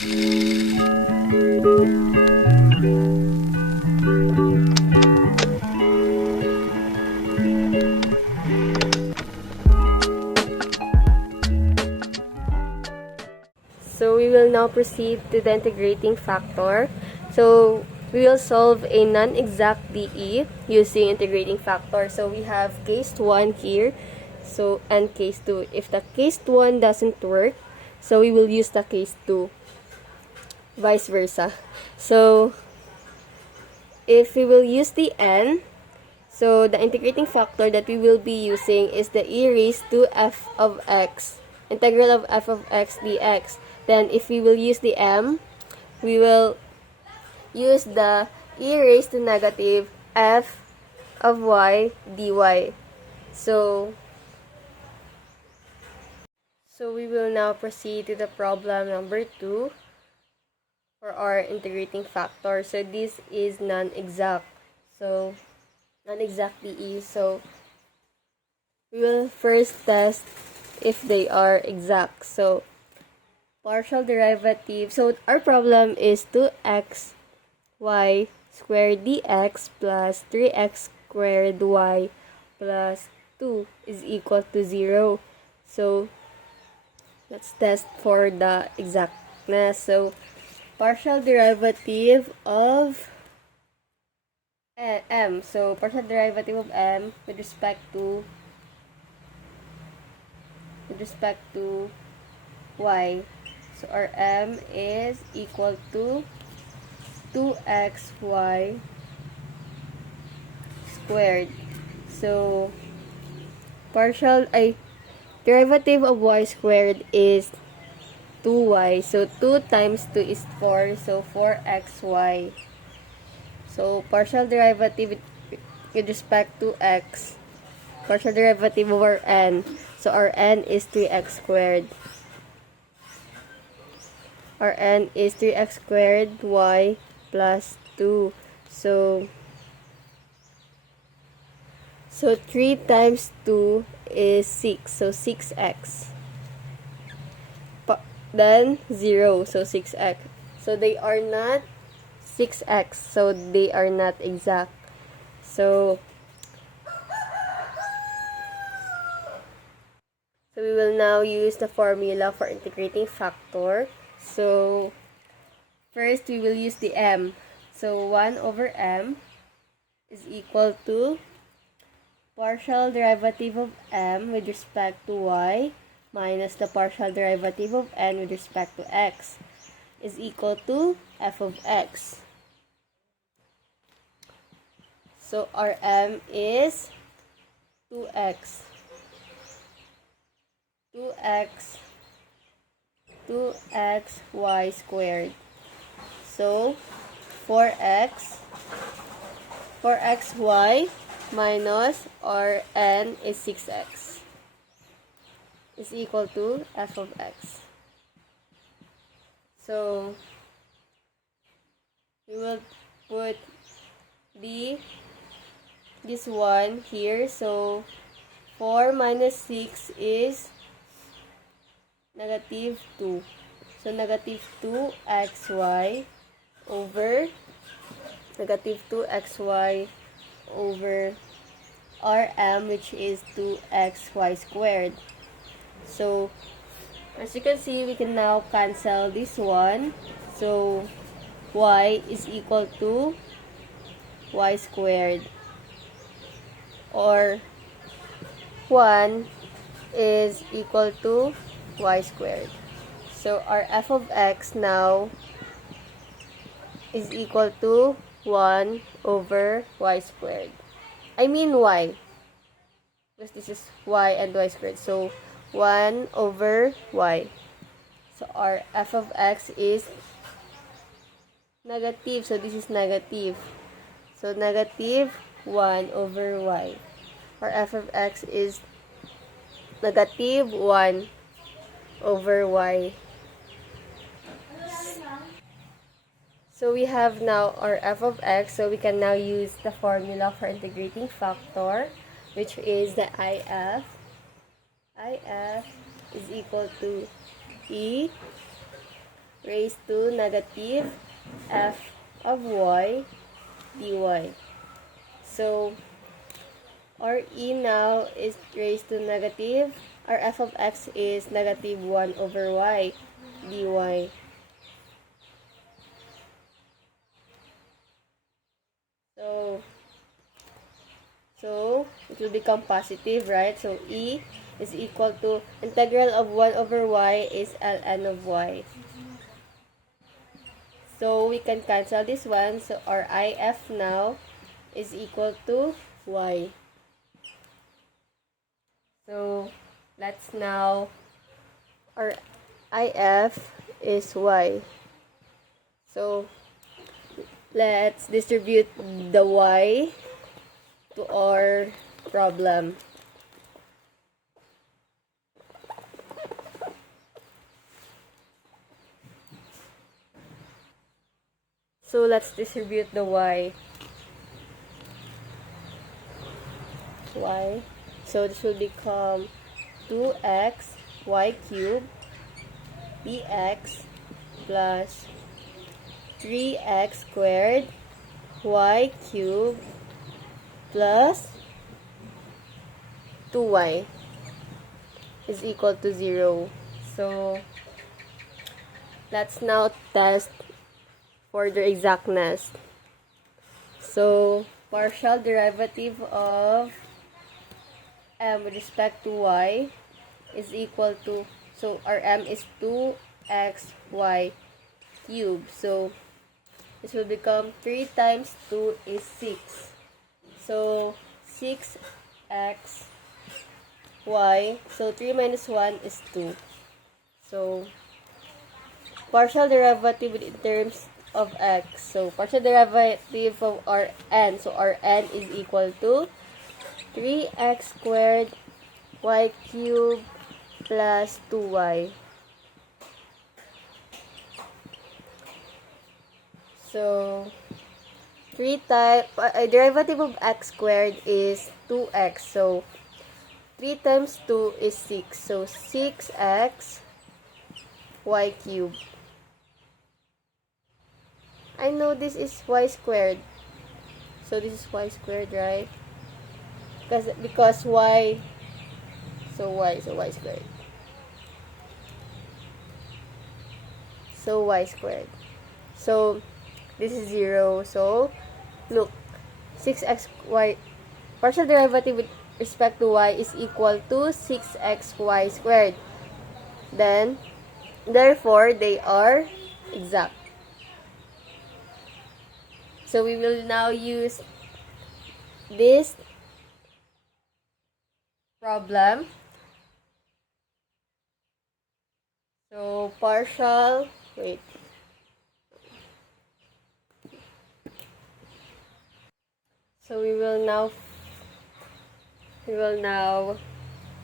So we will now proceed to the integrating factor. So we will solve a non-exact DE using integrating factor. So we have case 1 here, so and case 2. If the case 1 doesn't work, so we will use the case 2. Vice versa. So if we will use the n, so the integrating factor that we will be using is the e raised to f of x, integral of f of x dx. Then if we will use the m, we will use the e raised to negative f of y dy. So we will now proceed to the problem number 2 for our integrating factor. So this is non-exact. So non-exact DE. So we will first test if they are exact. So partial derivative. So our problem is 2x y squared dx plus 3x squared y plus 2 is equal to 0. So let's test for the exactness. So partial derivative of m. So partial derivative of m with respect to y. So our m is equal to 2xy squared. So derivative of y squared is 2y. So 2 times 2 is 4. So 4xy. So partial derivative with respect to x. Partial derivative over n. So our n is 3x squared. Our n is 3x squared y plus 2. So 3 times 2 is 6. So 6x. Then 0. So 6x. So they are not 6x. So they are not exact. So we will now use the formula for integrating factor. So first we will use the m. So 1 over m is equal to partial derivative of m with respect to y minus the partial derivative of n with respect to x is equal to f of x. So our m is 2x y squared. So 4xy minus our n is 6x is equal to f of x. So we will put this one here. So 4 minus 6 is negative 2. So negative 2xy over negative 2xy over rm, which is 2xy squared. So as you can see, we can now cancel this one. So y is equal to y squared, or 1 is equal to y squared. So our f of x now is equal to 1 over y squared. I mean y, because this is y and y squared. So 1 over y. So our f of x is negative. So this is negative. So negative 1 over y. Our f of x is negative 1 over y. So we have now our f of x. So we can now use the formula for integrating factor, which is the if. If is equal to e raised to negative f of y dy. So, our e now is raised to negative, our f of x is negative 1 over y dy. So, it will become positive, right? So, e is equal to integral of 1 over y is ln of y. So, we can cancel this one. So, our if now is equal to y. So, let's now, our if is y. So, let's distribute the y to our problem. So, let's distribute the y. So, this will become 2x y cubed dx plus 3x squared y cubed plus 2y is equal to 0. So, let's now test for the exactness. So, partial derivative of m with respect to y is equal to, so our m is 2xy cubed. So, this will become 3 times 2 is 6. So, 6xy. So, 3 minus 1 is 2. So, partial derivative in terms of x. So, partial derivative of our n. So, our n is equal to 3x squared y cubed plus 2y. So, derivative of x squared is 2x. So, 3 times 2 is 6. So, 6x y cubed. I know this is y squared. So, this is y squared, right? Because y, so y squared. So, y squared. So, this is 0. So, look, 6xy, partial derivative with respect to y is equal to 6xy squared. Then, therefore, they are exact. So, we will now use this problem. So, So, we will now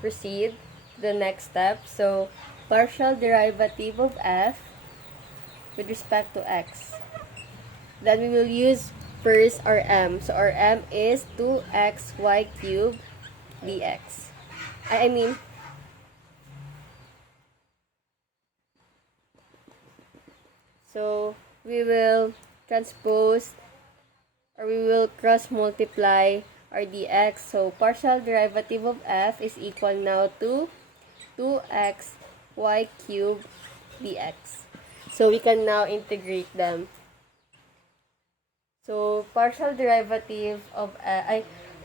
proceed to the next step. So, partial derivative of f with respect to x. Then we will use first our m. So, our m is 2xy cubed dx. So, we will transpose, or we will cross multiply our dx. So, partial derivative of f is equal now to 2xy cubed dx. So, we can now integrate them. So, partial derivative of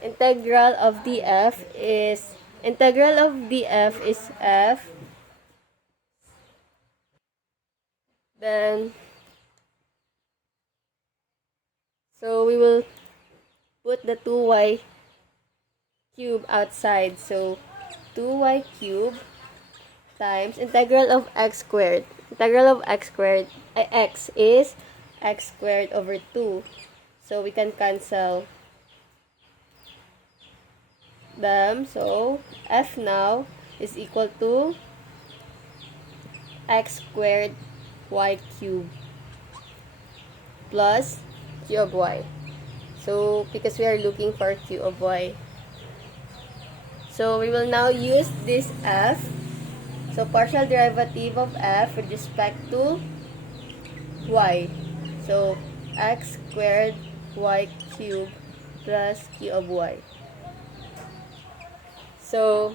integral of df is f. Then, so we will put the 2y cube outside. So, 2y cube times integral of x squared. Integral of x squared, x is x squared over 2. So, we can cancel them. So, f now is equal to x squared y cubed plus q of y. So, because we are looking for q of y. So, we will now use this f. So, partial derivative of f with respect to y. So, x squared y cubed plus q of y. So,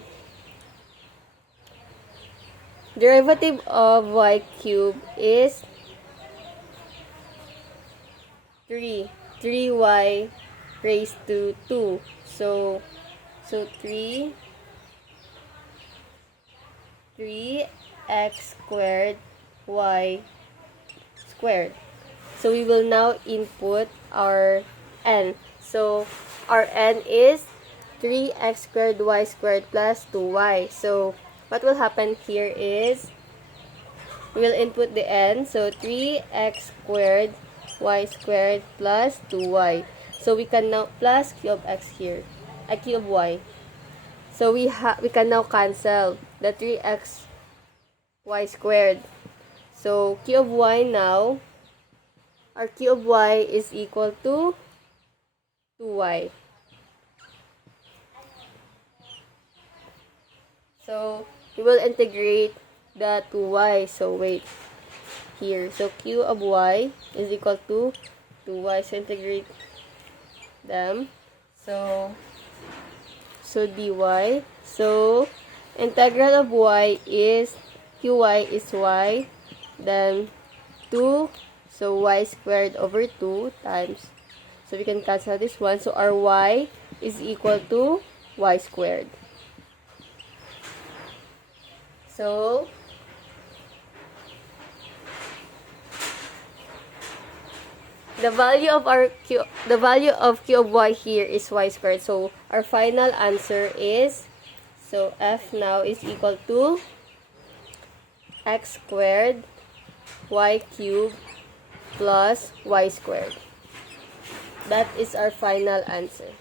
derivative of y cubed is 3y raised to 2. So 3x squared y squared. So we will now input our n. So our n is 3x squared y squared plus 2y. So what will happen here is we will input the n. So 3x squared y squared plus 2y. So we can now plus q of x here, q of y. So we can now cancel the 3x y squared. So q of y now, our q of y is equal to 2y. So we will integrate the 2y. So wait, here. So q of y is equal to 2y. So integrate them. So dy. So integral of y is qy is y. Then 2. So y squared over 2 times. So we can cancel this one. So our y is equal to y squared. So the value of q of y here is y squared. So our final answer is, so f now is equal to x squared y cubed plus y squared. That is our final answer.